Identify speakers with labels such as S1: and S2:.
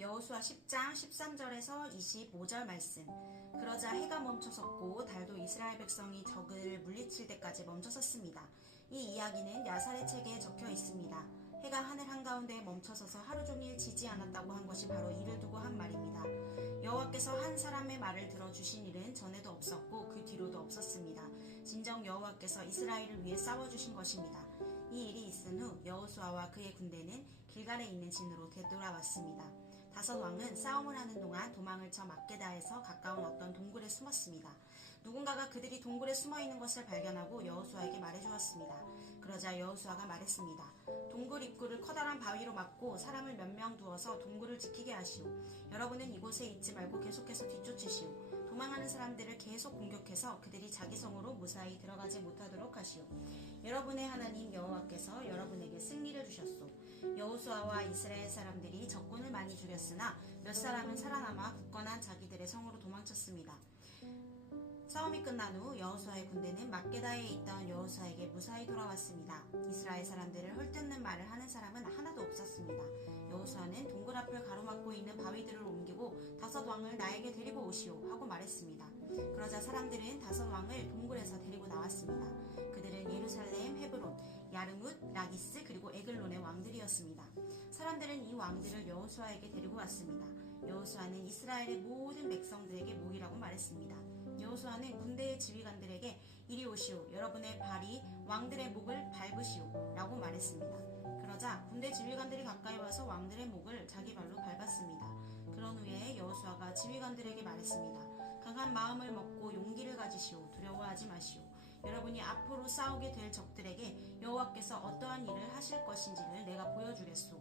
S1: 여호수아 10장 13절에서 25절 말씀. 그러자 해가 멈춰섰고 달도 이스라엘 백성이 적을 물리칠 때까지 멈춰섰습니다. 이 이야기는 야살의 책에 적혀 있습니다. 해가 하늘 한가운데 멈춰서서 하루 종일 지지 않았다고 한 것이 바로 이를 두고 한 말입니다. 여호와께서 한 사람의 말을 들어 주신 일은 전에도 없었고 그 뒤로도 없었습니다. 진정 여호와께서 이스라엘을 위해 싸워 주신 것입니다. 이 일이 있은 후 여호수아와 그의 군대는 길갈에 있는 진으로 되돌아왔습니다. 다섯 왕은 싸움을 하는 동안 도망을 쳐 막게다에서 가까운 어떤 동굴에 숨었습니다. 누군가가 그들이 동굴에 숨어 있는 것을 발견하고 여호수아에게 말해주었습니다. 그러자 여호수아가 말했습니다. 동굴 입구를 커다란 바위로 막고 사람을 몇 명 두어서 동굴을 지키게 하시오. 여러분은 이곳에 있지 말고 계속해서 뒤쫓으시오. 도망하는 사람들을 계속 공격해서 그들이 자기 성으로 무사히 들어가지 못하도록 하시오. 여러분의 하나님 여호와께서 여러분에게 승리를 주셨소. 여호수아와 이스라엘 사람들이 많이 죽였으나 몇 사람은 살아남아 굳건한 자기들의 성으로 도망쳤습니다. 싸움이 끝난 후 여호수아의 군대는 막게다에 있던 여호수아에게 무사히 돌아왔습니다. 이스라엘 사람들을 헐뜯는 말을 하는 사람은 하나도 없었습니다. 여호수아는 동굴 앞을 가로막고 있는 바위들을 옮기고 다섯 왕을 나에게 데리고 오시오 하고 말했습니다. 그러자 사람들은 다섯 왕을 동굴에서 데리고 나왔습니다. 그들은 예루살렘, 헤브론, 야르뭇, 라기스 그리고 에글론의 왕들이었습니다. 사람들은 이 왕들을 여호수아에게 데리고 왔습니다. 여호수아는 이스라엘의 모든 백성들에게 목이라고 말했습니다. 여호수아는 군대의 지휘관들에게 이리 오시오 여러분의 발이 왕들의 목을 밟으시오 라고 말했습니다. 그러자 군대 지휘관들이 가까이 와서 왕들의 목을 자기 발로 밟았습니다. 그런 후에 여호수아가 지휘관들에게 말했습니다. 강한 마음을 먹고 용기를 가지시오 두려워하지 마시오 여러분이 앞으로 싸우게 될 적들에게 여호와께서 어떠한 일을 하실 것인지를 내가 보여주겠소